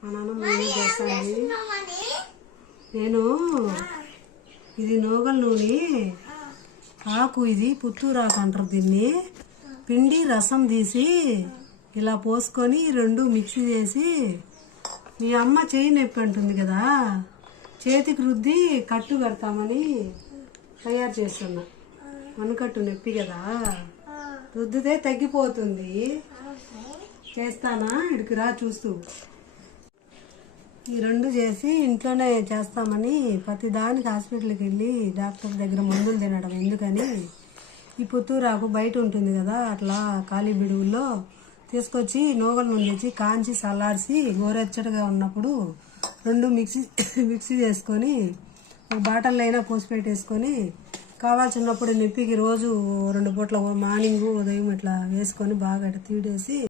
మా నాన్నమ్మ చేస్తాను. నేను ఇది నూగల నూనె ఆకు, ఇది పుత్తూరు ఆకు అంటారు దీన్ని. పిండి రసం తీసి ఇలా పోసుకొని రెండు మిక్సీ చేసి, మీ అమ్మ చేయి నొప్పి అంటుంది కదా, చేతికి రుద్ది కట్టు కడతామని తయారు చేస్తున్నా. మనకట్టు నొప్పి కదా, రుద్దితే తగ్గిపోతుంది. చేస్తానా, ఇక్కడికి రా చూస్తూ. ఈ రెండు చేసి ఇంట్లోనే చేస్తామని ప్రతి దానికి హాస్పిటల్కి వెళ్ళి డాక్టర్ దగ్గర మందులు తినడం ఎందుకని, ఈ పుత్తూరాకు బయట ఉంటుంది కదా, అట్లా ఖాళీ బిడుగుల్లో తీసుకొచ్చి నూగల నూనె తెచ్చి కాంచి చల్లార్చి గోరెచ్చటగా ఉన్నప్పుడు రెండు మిక్సీ చేసుకొని ఒక బాటల్లో అయినా పోసి పెట్టేసుకొని, కావాల్సినప్పుడు నొప్పికి రోజు 2 పూట్ల మార్నింగ్ ఉదయం ఇట్లా వేసుకొని బాగా తీడేసి